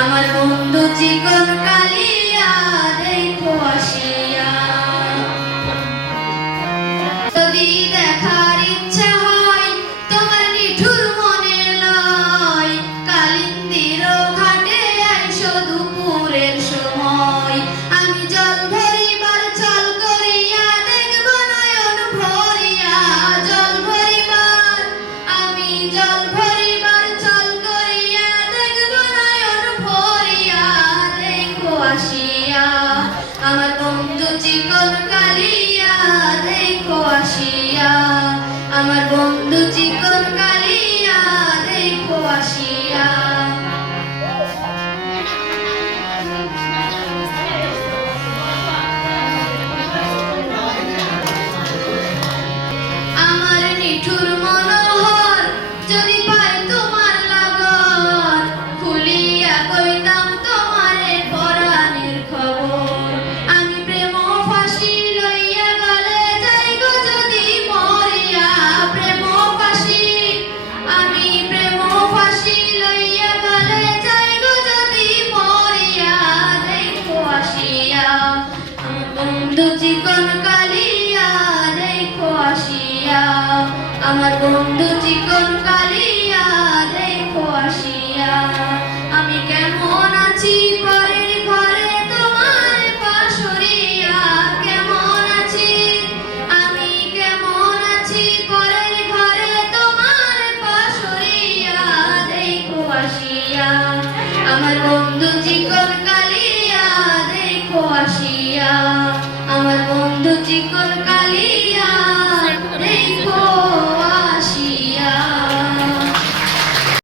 আমার বন্ধু চিকন কালিয়া দেখো আসিয়া। যদি দেখার ইচ্ছা হয় তোমার নিঠুর মনের লয়, কালিন্দির ঘাটে আইসো দুপুরের সময়। আমি জল ভরিবার চল করিয়া দেখব নয়ন ভরিয়া, জল ভরিবার আমি জল ভরিবার চল করিয়া দেখব নয়ন ভরিয়া। দেখো আসিয়া আমার বন্ধু চিকন কালিয়া দেখো আসিয়া, আমার বন্ধু চিকন কালিয়া দেখো আসিয়া। আমার নিঠুর মনোহর যদি পাই তোমার লাগন, খুলিয়া কইতাম তোমারে পরাণের খবর। আমি প্রেম ফাঁসি লইয়া গলে যাইব যদি মরিয়া, প্রেম ফাঁসি আমি প্রেম ফাঁসি লইয়া গলে যাইব যদি মরিয়া। দেখো আসিয়া আমার বন্ধু চিকন কালিয়া দেখো আসিয়া, আমার বন্ধু চিকন কালিয়া দেখো আসিয়া। আমি কেমন